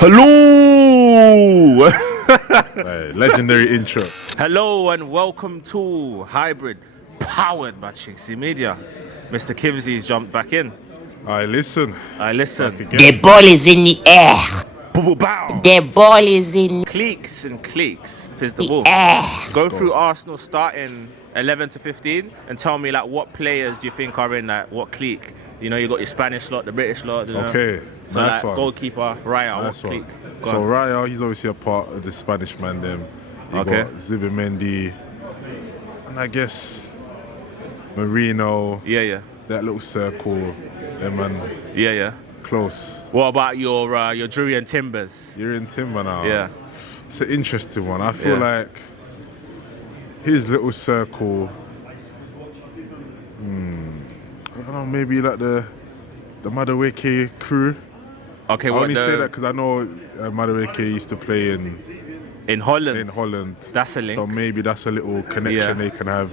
Hello! Right, legendary intro. Hello and welcome to Hybrid, powered by chinkseyMEDIA. Mr. Kivzy's jumped back in. I listen. The ball is in the air. Bow. The ball is in Cliques and cliques. Fizz the the ball. air. Go through Arsenal starting 11 to 15 and tell me like what players do you think are in like what clique? You know, you got your Spanish lot, the British lot. You know? Okay, So nice like one. goalkeeper, Raya, Nice what one. clique? Go So on. Raya, he's obviously a part of the Spanish man. Them. You Okay. got Zubimendi, and I guess Marino. Yeah. That little circle. Them man, Yeah. close. What about your Jurian Timbers? You're in Timber now. Yeah. It's an interesting one. I feel Yeah. like his little circle. I don't know, maybe like the Madueke crew. Okay, I what only say that the, because I know Madueke used to play in Holland? in Holland. That's a link. So maybe that's a little connection Yeah. they can have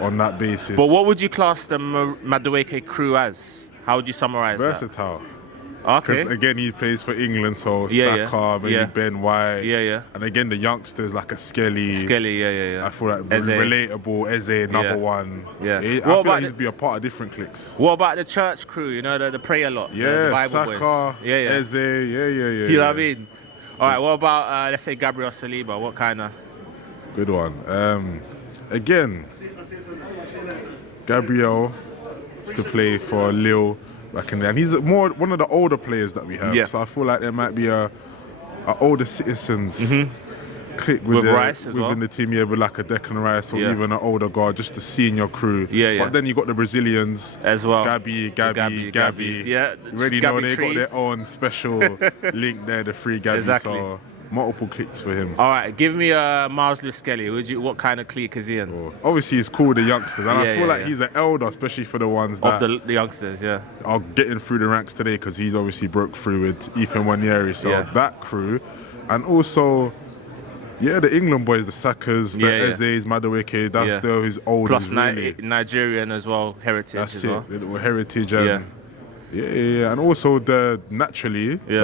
on that basis. But what would you class the Madueke crew as? How would you summarize Versatile. that? Okay. Because again, he plays for England, so Yeah. Saka, maybe Yeah. Ben White. Yeah. And again, the youngsters like a Skelly. Skelly, yeah. I feel like Eze. relatable. Eze, another Yeah. one. Yeah. I What feel about like the- he'd be a part of different cliques. What about the church crew? You know, the prayer lot, the Yeah, Bible Saka, boys. Yeah. Eze, yeah. You know what I mean? All right. What about let's say Gabriel Saliba? What kind of? Good one. Again, Gabriel used to play for Lille back in there, and he's one of the older players that we have. Yeah. So I feel like there might be a older citizens click With Rice as within well? the team, with like a Declan Rice or Yeah. even an older guard, just the senior crew. Yeah. But then you got the Brazilians As well. Gabby. Gabbies, yeah. You already know Gabby they got trees. their own special link there, the free Gabby. Exactly. So multiple clicks for him. All right. Give me Miles Lewis Skelly. What kind of clique is he in? Obviously, he's cool with the youngsters, and I Yeah, feel like yeah. he's an elder, especially for the ones that Of the youngsters, yeah. are getting through the ranks today, because he's obviously broke through with Ethan Nwaneri. So Yeah. that crew, and also, the England boys, the Sakas, the Yeah. Ezes, Madueke, that's Yeah. still his oldest. Plus really. Nigerian as well, heritage That's as it, well. the little heritage, and and also the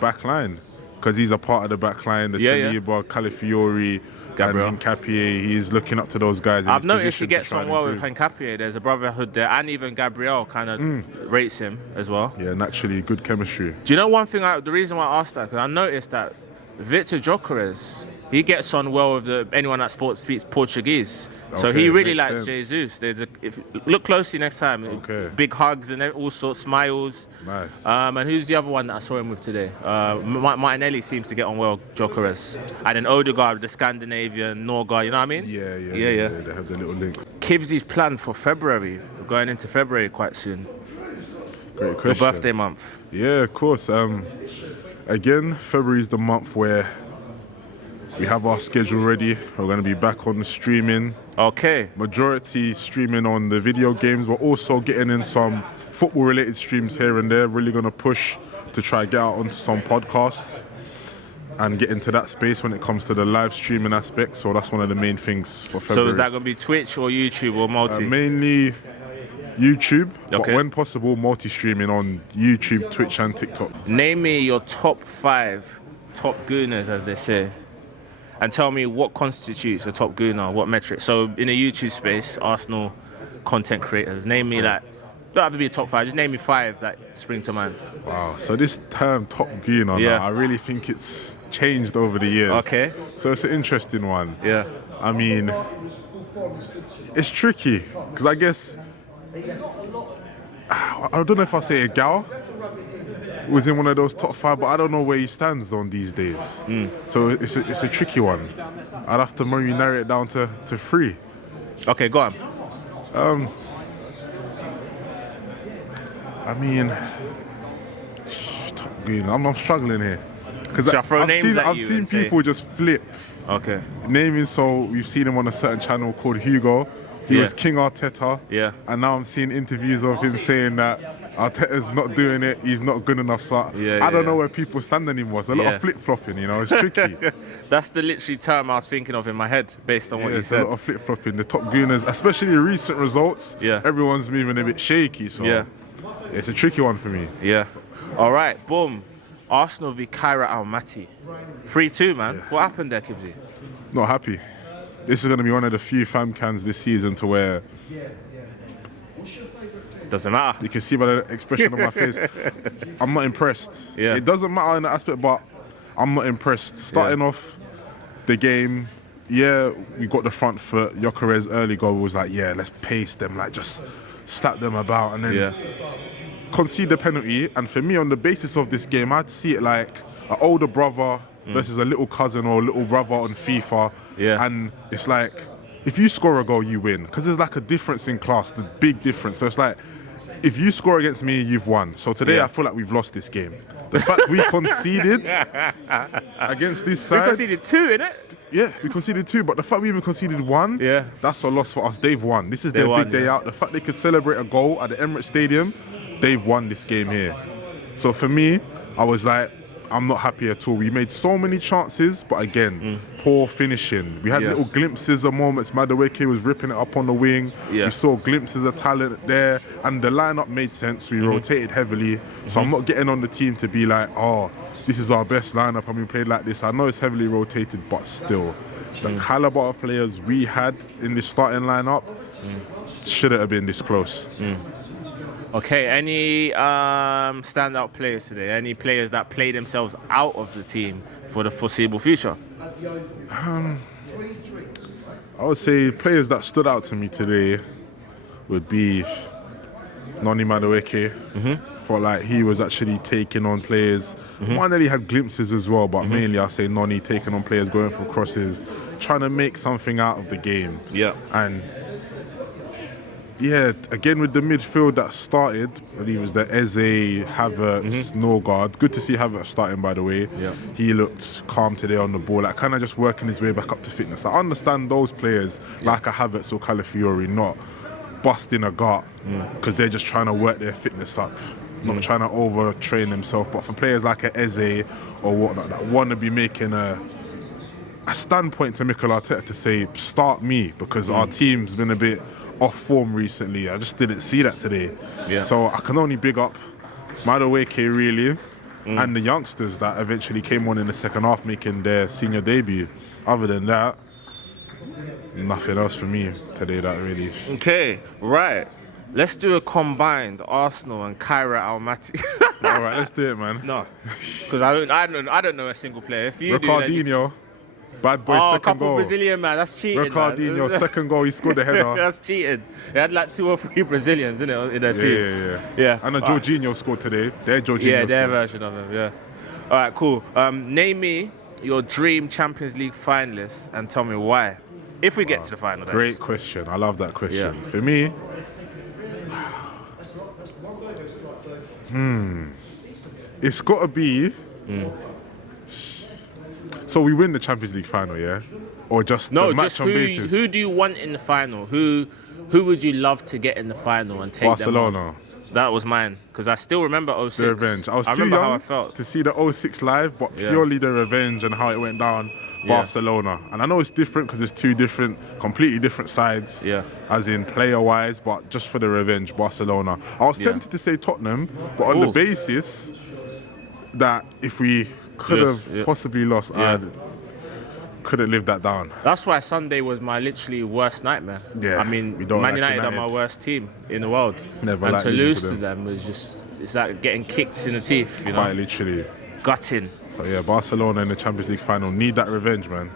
back line, because he's a part of the back line. The Yeah. Saliba, Calafiori, Gabriel. and Nkapie. He's looking up to those guys. In I've his noticed he position to gets try on and well with improve. Nkapie. There's a brotherhood there, and even Gabriel kind of rates him as well. Yeah, naturally good chemistry. Do you know one thing? The reason why I asked that, because I noticed that Victor Gyökeres, he gets on well with anyone that speaks Portuguese. So Okay, he really makes likes sense. Jesus. Look closely next time. Okay. Big hugs and all sorts, smiles. Nice. And who's the other one that I saw him with today? Martinelli seems to get on well with Gyökeres. And then Odegaard, the Scandinavian Norgard, you know what I mean? Yeah. They have the little link. Kivzy's plan for February. We're going into February quite soon. Great Your question. birthday month. Yeah, of course. Again, February is the month where we have our schedule ready. We're going to be back on the streaming. Okay. Majority streaming on the video games. We're also getting in some football-related streams here and there. Really going to push to try get out onto some podcasts and get into that space when it comes to the live streaming aspect. So that's one of the main things for February. So is that going to be Twitch or YouTube or multi? Mainly YouTube, but Okay. when possible, multi-streaming on YouTube, Twitch, and TikTok. Name me your top 5 top gooners, as they say, and tell me what constitutes a top gooner, what metric. So in the YouTube space, Arsenal content creators, name me that. Don't have to be a top 5, just name me 5 that spring to mind. Wow, so this term Top Gooner, Yeah. I really think it's changed over the years. Okay. So it's an interesting one. Yeah. I mean, it's tricky, because I guess, I don't know if I say a gal was in one of those top 5, but I don't know where he stands on these days. So it's a tricky one. I'd have to maybe narrow it down to 3. Okay, go on. I mean, Top Gooner, I'm struggling here. Because Shall I throw names at I've you seen and say- people just flip. Okay. Naming, so we've seen him on a certain channel called Hugo. He Yeah. was King Arteta. Yeah. And now I'm seeing interviews of him saying that Arteta's not doing it, he's not good enough. So I don't know where people stand anymore. It's a lot Yeah. of flip-flopping, it's tricky. That's the literally term I was thinking of in my head based on what you It's a said. lot of flip-flopping. The top gooners, especially recent results, Yeah. everyone's moving a bit shaky. So Yeah. it's a tricky one for me. Yeah. All right, boom. Arsenal v Kairat Almaty. 3-2, man. Yeah. What happened there, Kivzyy? Not happy. This is going to be one of the few fam cans this season to where Doesn't matter. you can see by the expression on my face, I'm not impressed. Yeah. It doesn't matter in that aspect, but I'm not impressed. Starting off the game, we got the front foot. Gyökeres early goal was like, let's pace them, like just slap them about, and then concede the penalty. And for me, on the basis of this game, I'd see it like an older brother versus a little cousin or a little brother on FIFA. Yeah. And it's like, if you score a goal, you win. Because there's like a difference in class, the big difference. So it's like, if you score against me, you've won. So today, I feel like we've lost this game. The fact we conceded against this side. We conceded 2, innit? Yeah, we conceded 2, but the fact we even conceded 1, that's a loss for us. They've won. This is their big day out. The fact they could celebrate a goal at the Emirates Stadium, they've won this game here. So for me, I was like, I'm not happy at all. We made so many chances, but again, poor finishing. We had little glimpses of moments. Madueke was ripping it up on the wing. We saw glimpses of talent there, and the lineup made sense. We rotated heavily, so I'm not getting on the team to be like, oh, this is our best lineup and we played like this. I know it's heavily rotated, but still, the caliber of players we had in this starting lineup shouldn't have been this close. Okay, any standout players today? Any players that play themselves out of the team for the foreseeable future? I would say players that stood out to me today would be Noni Madueke. For like he was actually taking on players. Nwaneri had glimpses as well, but mainly I say Noni taking on players, going for crosses, trying to make something out of the game. And again with the midfield that started, I believe it was the Eze, Havertz, Norgard. Good to see Havertz starting, by the way. He looked calm today on the ball, like kind of just working his way back up to fitness. I understand those players like a Havertz or Calafiori not busting a gut because they're just trying to work their fitness up, not trying to overtrain themselves. But for players like a Eze or whatnot that want to be making a standpoint to MIKEL Arteta to say, start me, because our team's been a bit off form recently. I just didn't see that today. So I can only big up Madueke really, and the youngsters that eventually came on in the second half making their senior debut. Other than that, nothing else for me today that really. Okay, right. Let's do a combined Arsenal and Kairat Almaty. All right, let's do it, man. No, because I don't know a single player. If you Ricardinho, bad boy, a second couple goal. Brazilian, man, that's cheating. Ricardinho, second goal, he scored the header. That's cheating. They had like 2 or 3 Brazilians in their team. Yeah. And Jorginho scored today. Their Jorginho. Their version of him. Yeah. All right, cool. Name me your dream Champions League finalists and tell me why. If we get to the final. Great question. I love that question. For me, it's got to be. So we win the Champions League final, or just the match on basis? Who do you want in the final? Who would you love to get in the final and take Barcelona. them on? That was mine, because I still remember 06. The revenge. I was too remember young how I felt to see the 06 live, but purely the revenge and how it went down. Barcelona. And I know it's different because it's 2 completely different sides, as in player-wise, but just for the revenge, Barcelona. I was tempted to say Tottenham, but on the basis that if we could have possibly lost, I couldn't live that down. That's why Sunday was my literally worst nightmare. I mean, Man United are my worst team in the world. And to lose to them was just, it's like getting kicked in the teeth, you know? Quite literally. Gutting. So Barcelona in the Champions League final need that revenge, man.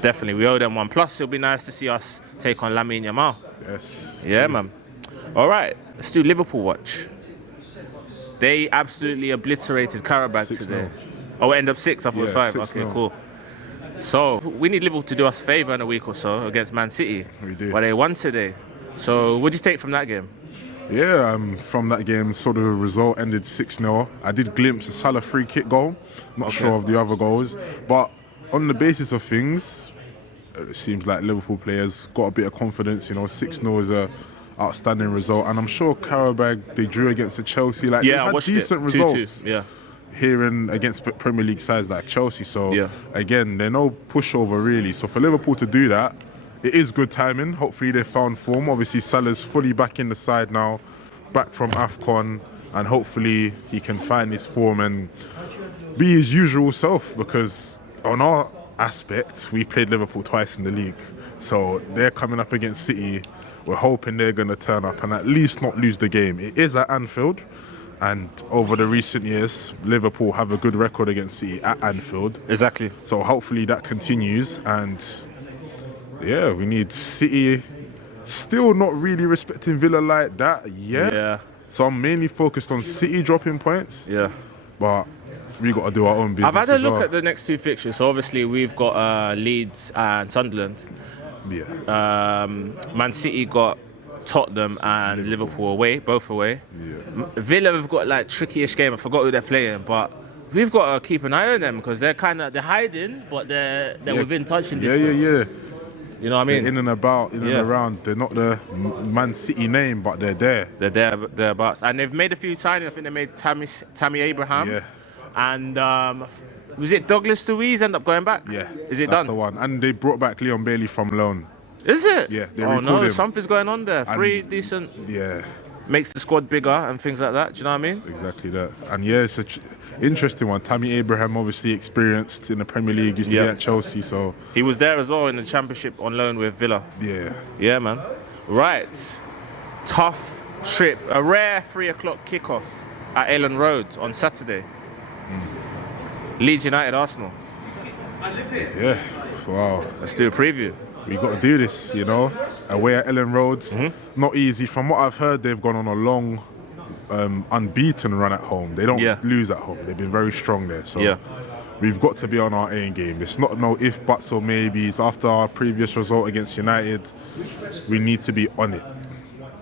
Definitely, we owe them one. Plus, it'll be nice to see us take on Lamine Yamal. Yes. Yeah, man. All right, let's do Liverpool watch. They absolutely obliterated Carabao today. Oh, it ended up 6. I thought it was 5. Okay, cool. So we need Liverpool to do us a favour in a week or so against Man City. We do. But they won today. So what did you take from that game? From that game, so the result ended 6-0. I did glimpse a Salah free kick goal. Not sure of the other goals. But on the basis of things, it seems like Liverpool players got a bit of confidence. 6-0 is a outstanding result. And I'm sure Carabao, they drew against the Chelsea. They had decent results. 2-2. Here against Premier League sides like Chelsea. So again, they're no pushover really. So for Liverpool to do that, it is good timing. Hopefully they found form. Obviously Salah's fully back in the side now, back from AFCON, and hopefully he can find his form and be his usual self, because on our aspect, we played Liverpool twice in the league. So they're coming up against City. We're hoping they're going to turn up and at least not lose the game. It is at Anfield. And over the recent years, Liverpool have a good record against City at Anfield. Exactly. So hopefully that continues. And yeah, we need City still not really respecting Villa like that yet. Yeah. So I'm mainly focused on City dropping points. Yeah. But we got to do our own business. I've had a as look well. at the next two fixtures. So obviously we've got Leeds and Sunderland. Yeah. Man City got Tottenham and Liverpool away, both away. Yeah. Villa have got like tricky-ish game. I forgot who they're playing, but we've got to keep an eye on them because they're hiding, but they're within touching distance. Yeah. You know what I mean? They're in and about, in and around. They're not the Man City name, but they're there. They're there, thereabouts. And they've made a few signings. I think they made Tammy Abraham. Yeah. And was it Douglas Luiz end up going back? Yeah. Is it that's done? the one. And they brought back Leon Bailey from loan. Is it? Yeah, they oh recalled no, him. something's going on there. Three decent. Yeah. Makes the squad bigger and things like that. Do you know what I mean? Exactly that. And yeah, it's an interesting one. Tammy Abraham, obviously experienced in the Premier League, used to be at Chelsea, so... He was there as well in the Championship on loan with Villa. Yeah. Yeah, man. Right. Tough trip. A rare 3 o'clock kickoff at Elland Road on Saturday. Leeds United, Arsenal. Yeah. Wow. Let's do a preview. We got to do this, you know. Away at Elland Road, not easy. From what I've heard, they've gone on a long, unbeaten run at home. They don't lose at home. They've been very strong there. So we've got to be on our A game. It's not no if, buts, or maybes. After our previous result against United, we need to be on it.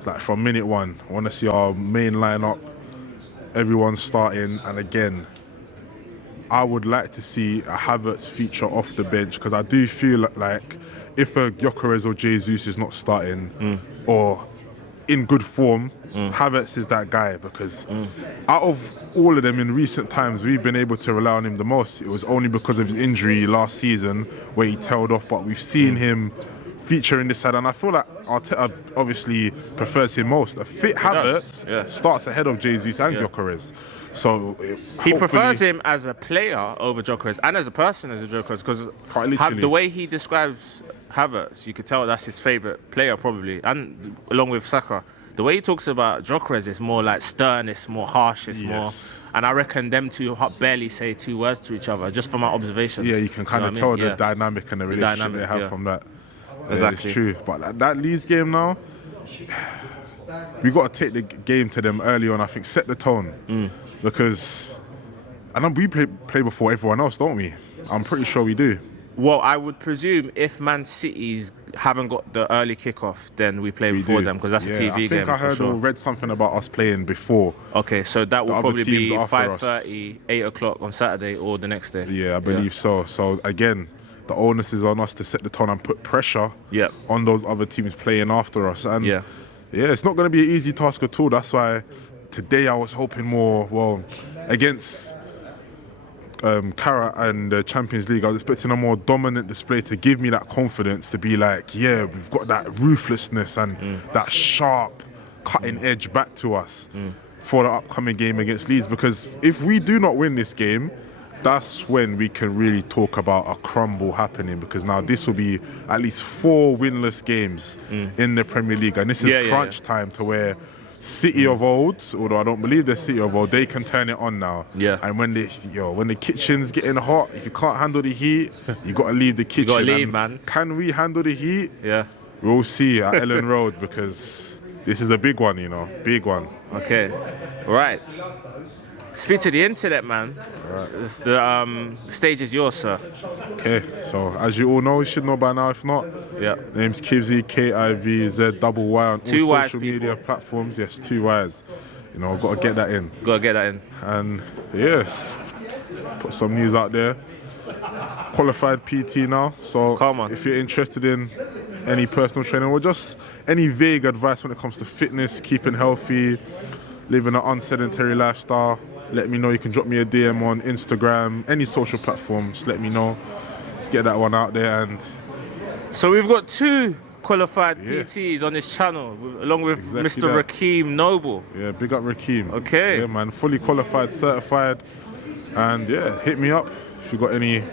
Like from minute one, I want to see our main lineup, everyone starting, and again, I would like to see a Havertz feature off the bench because I do feel like if a Gyökeres or Jesus is not starting or in good form, Havertz is that guy because out of all of them in recent times, we've been able to rely on him the most. It was only because of his injury last season where he tailed off, but we've seen him feature in this side, and I feel like Arteta obviously prefers him most. A fit Havertz starts ahead of Jesus and Gyökeres. So he prefers him as a player over Gyökeres and as a person as a Gyökeres because the way he describes Havertz, you could tell that's his favourite player probably, and along with Saka. The way he talks about Gyökeres is more like stern, it's more harsh, it's more... And I reckon them two barely say 2 words to each other, just from my observations. Yeah, you can kind of tell the dynamic and the relationship they have from that. Exactly. It's true. But that Leeds game now, we got to take the game to them early on, I think, set the tone. Because I know we play before everyone else, don't we? I'm pretty sure we do. Well, I would presume if Man City's haven't got the early kickoff, then we play before them because that's a TV game. I heard or read something about us playing before. Okay, so that will probably be after 5:30, 8 o'clock on Saturday or the next day. Yeah, I believe so. So again, the onus is on us to set the tone and put pressure on those other teams playing after us. And it's not going to be an easy task at all. That's why today I was hoping more, against Kairat and the Champions League, I was expecting a more dominant display to give me that confidence to be like, yeah, we've got that ruthlessness and that sharp cutting edge back to us for the upcoming game against Leeds. Because if we do not win this game, that's when we can really talk about a crumble happening, because now this will be at least 4 winless games in the Premier League, and this is crunch time to where City of old, although I don't believe they're City of old, they can turn it on now. Yeah. And when the kitchen's getting hot, if you can't handle the heat, you got to leave the kitchen. You got to leave, man. Can we handle the heat? Yeah. We'll see at Elland Road, because this is a big one, big one. Okay. Right. Speak to the internet, man. Right. The stage is yours, sir. Okay, so as you all know, you should know by now. If not, name's Kivzyy, Kivzy on all social media platforms. Yes, 2 Ys. I've got to get that in. And yes, put some news out there. Qualified PT now. So if you're interested in any personal training or just any vague advice when it comes to fitness, keeping healthy, living an unsedentary lifestyle, let me know. You can drop me a DM on Instagram, any social platforms. Let me know. Let's get that one out there. And so we've got 2 qualified PTs on this channel, along with Mr. Rakeem Noble. Yeah, big up Rakeem. Okay. Yeah, man, fully qualified, certified. And yeah, hit me up if you got any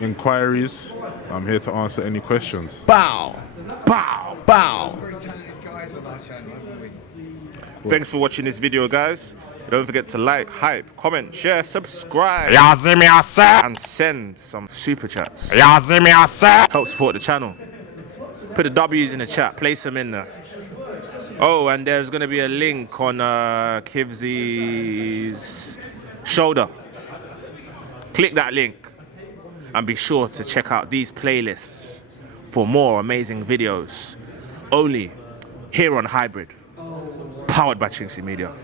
inquiries. I'm here to answer any questions. Bow, bow, bow. Thanks for watching this video, guys. Don't forget to like, hype, comment, share, subscribe, and send some super chats. Help support the channel. Put the W's in the chat, place them in there. Oh, and there's gonna be a link on Kivzyy's shoulder. Click that link and be sure to check out these playlists for more amazing videos only here on Hybrid, powered by chinkseyMEDIA.